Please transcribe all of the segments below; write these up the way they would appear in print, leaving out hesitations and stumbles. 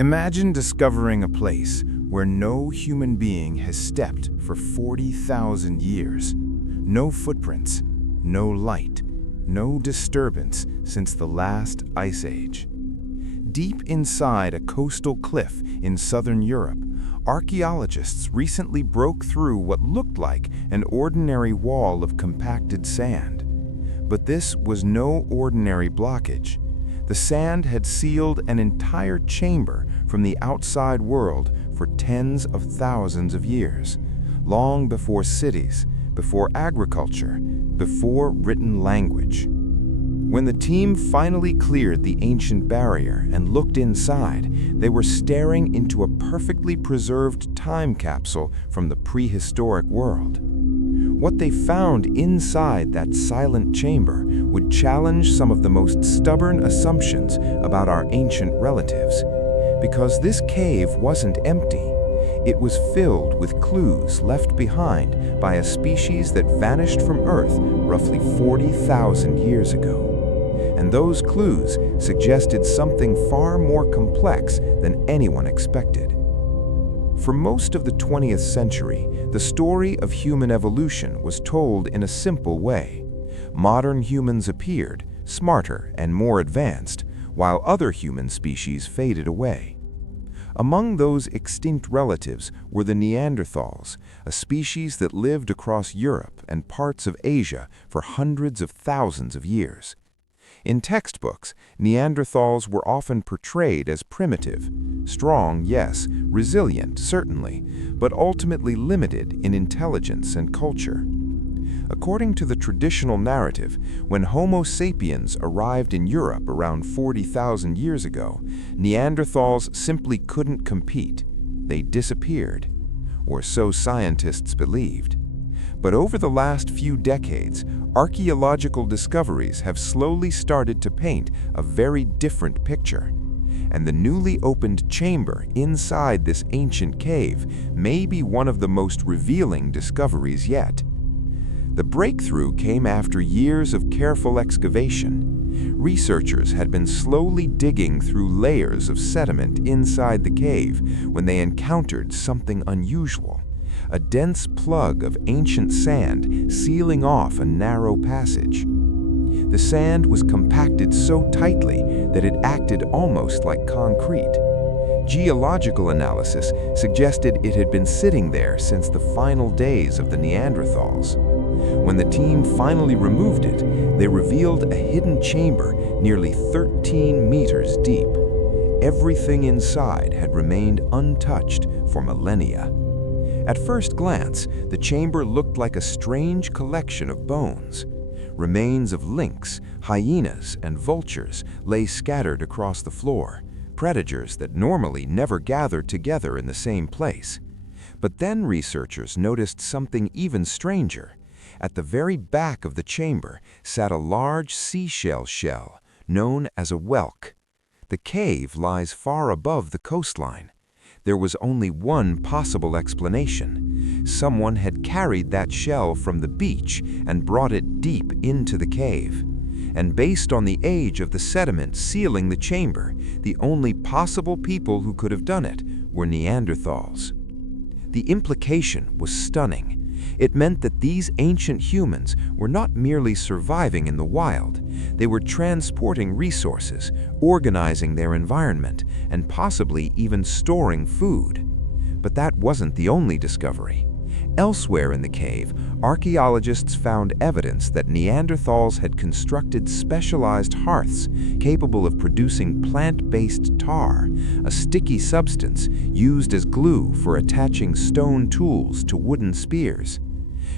Imagine discovering a place where no human being has stepped for 40,000 years. No footprints, no light, no disturbance since the last ice age. Deep inside a coastal cliff in southern Europe, archaeologists recently broke through what looked like an ordinary wall of compacted sand. But this was no ordinary blockage. The sand had sealed an entire chamber from the outside world for tens of thousands of years, long before cities, before agriculture, before written language. When the team finally cleared the ancient barrier and looked inside, they were staring into a perfectly preserved time capsule from the prehistoric world. What they found inside that silent chamber would challenge some of the most stubborn assumptions about our ancient relatives. Because this cave wasn't empty, it was filled with clues left behind by a species that vanished from Earth roughly 40,000 years ago. And those clues suggested something far more complex than anyone expected. For most of the 20th century, the story of human evolution was told in a simple way. Modern humans appeared, smarter and more advanced, while other human species faded away. Among those extinct relatives were the Neanderthals, a species that lived across Europe and parts of Asia for hundreds of thousands of years. In textbooks, Neanderthals were often portrayed as primitive, strong, yes, resilient, certainly, but ultimately limited in intelligence and culture. According to the traditional narrative, when Homo sapiens arrived in Europe around 40,000 years ago, Neanderthals simply couldn't compete. They disappeared, or so scientists believed. But over the last few decades, archaeological discoveries have slowly started to paint a very different picture. And the newly opened chamber inside this ancient cave may be one of the most revealing discoveries yet. The breakthrough came after years of careful excavation. Researchers had been slowly digging through layers of sediment inside the cave when they encountered something unusual. A dense plug of ancient sand sealing off a narrow passage. The sand was compacted so tightly that it acted almost like concrete. Geological analysis suggested it had been sitting there since the final days of the Neanderthals. When the team finally removed it, they revealed a hidden chamber nearly 13 meters deep. Everything inside had remained untouched for millennia. At first glance, the chamber looked like a strange collection of bones. Remains of lynx, hyenas, and vultures lay scattered across the floor, predators that normally never gathered together in the same place. But then researchers noticed something even stranger. At the very back of the chamber sat a large seashell shell, known as a whelk. The cave lies far above the coastline. There was only one possible explanation. Someone had carried that shell from the beach and brought it deep into the cave. And based on the age of the sediment sealing the chamber, the only possible people who could have done it were Neanderthals. The implication was stunning. It meant that these ancient humans were not merely surviving in the wild. They were transporting resources, organizing their environment, and possibly even storing food. But that wasn't the only discovery. Elsewhere in the cave, archaeologists found evidence that Neanderthals had constructed specialized hearths capable of producing plant-based tar, a sticky substance used as glue for attaching stone tools to wooden spears.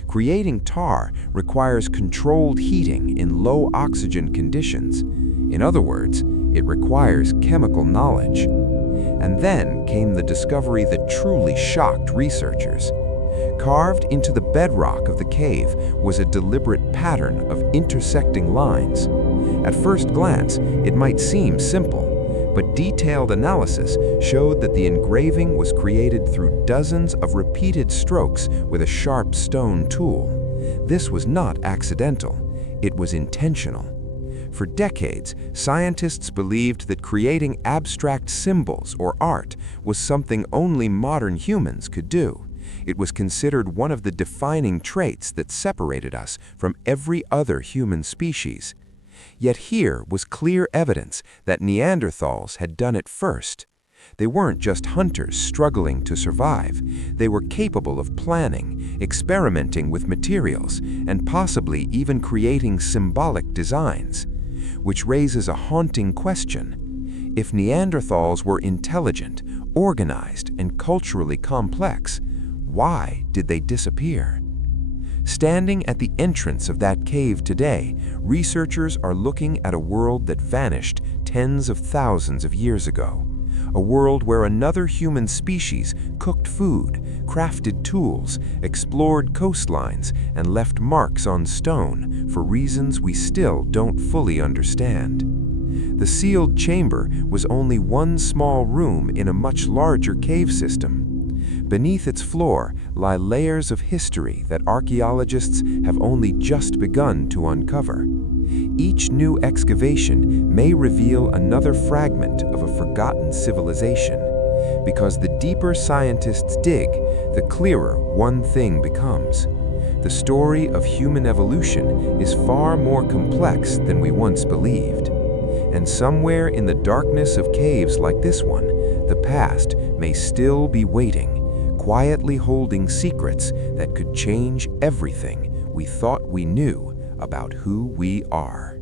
Creating tar requires controlled heating in low oxygen conditions. In other words, it requires chemical knowledge. And then came the discovery that truly shocked researchers. Carved into the bedrock of the cave was a deliberate pattern of intersecting lines. At first glance, it might seem simple, but detailed analysis showed that the engraving was created through dozens of repeated strokes with a sharp stone tool. This was not accidental, it was intentional. For decades, scientists believed that creating abstract symbols or art was something only modern humans could do. It was considered one of the defining traits that separated us from every other human species. Yet here was clear evidence that Neanderthals had done it first. They weren't just hunters struggling to survive. They were capable of planning, experimenting with materials, and possibly even creating symbolic designs. Which raises a haunting question. If Neanderthals were intelligent, organized, and culturally complex, why did they disappear? Standing at the entrance of that cave today, researchers are looking at a world that vanished tens of thousands of years ago. A world where another human species cooked food, crafted tools, explored coastlines, and left marks on stone for reasons we still don't fully understand. The sealed chamber was only one small room in a much larger cave system. Beneath its floor lie layers of history that archaeologists have only just begun to uncover. Each new excavation may reveal another fragment of a forgotten civilization. Because the deeper scientists dig, the clearer one thing becomes. The story of human evolution is far more complex than we once believed. And somewhere in the darkness of caves like this one, the past may still be waiting, quietly holding secrets that could change everything we thought we knew about who we are.